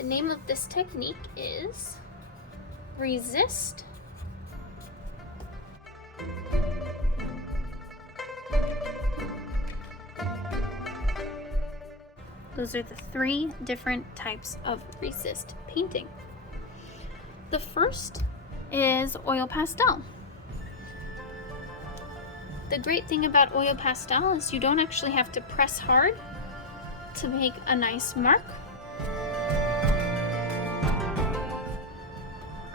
The name of this technique is resist. Those are the 3 different types of resist painting. The first is oil pastel. The great thing about oil pastel is you don't actually have to press hard to make a nice mark.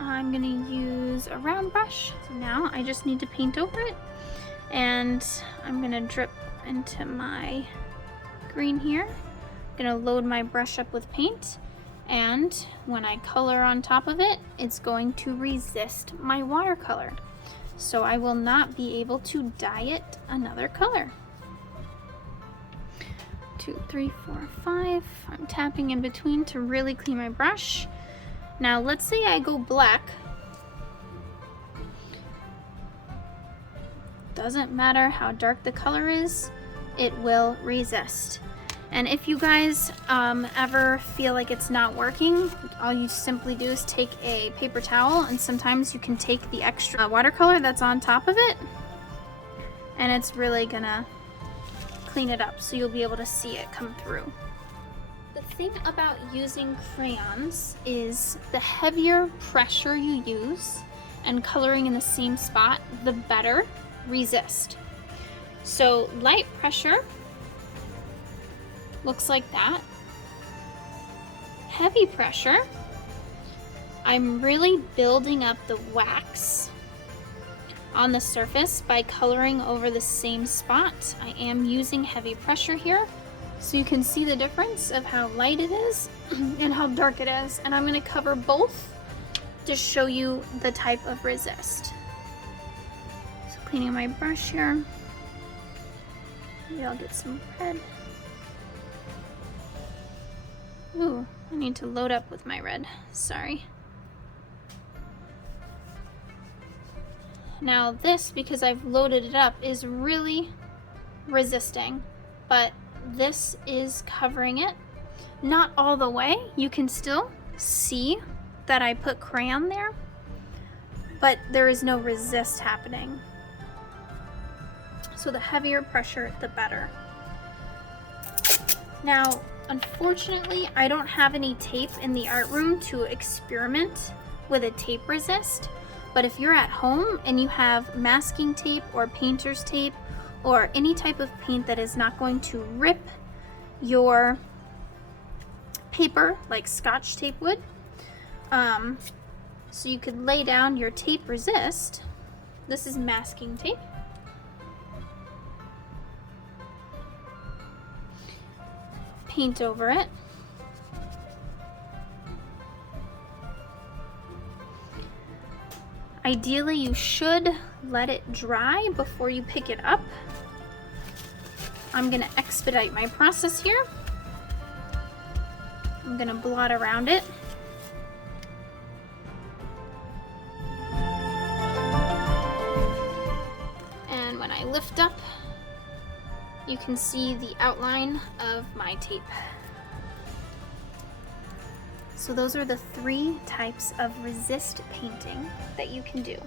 I'm gonna use a round brush. So now I just need to paint over it, and I'm gonna drip into my green here. I'm gonna load my brush up with paint, and when I color on top of it, it's going to resist my watercolor. So I will not be able to dye it another color. 2, 3, 4, 5. I'm tapping in between to really clean my brush. Now let's say I go black. Doesn't matter how dark the color is, it will resist. And if you guys ever feel like it's not working, all you simply do is take a paper towel, and sometimes you can take the extra watercolor that's on top of it, and it's really gonna clean it up, so you'll be able to see it come through. The thing about using crayons is the heavier pressure you use and coloring in the same spot, the better resist. So light pressure looks like that. Heavy pressure, I'm really building up the wax on the surface by coloring over the same spot. I am using heavy pressure here, so you can see the difference of how light it is and how dark it is. And I'm going to cover both to show you the type of resist. So cleaning my brush here. Maybe I'll get some red. Ooh, I need to load up with my red, sorry. Now this, because I've loaded it up, is really resisting, but this is covering it. Not all the way, you can still see that I put crayon there, but there is no resist happening. So the heavier pressure, the better. Now, unfortunately, I don't have any tape in the art room to experiment with a tape resist, but if you're at home and you have masking tape or painter's tape or any type of paint that is not going to rip your paper like Scotch tape would, so you could lay down your tape resist. This is masking tape. Paint over it. Ideally, you should let it dry before you pick it up. I'm gonna expedite my process here. I'm gonna blot around it. And when I lift up, you can see the outline of my tape. So those are the 3 types of resist painting that you can do.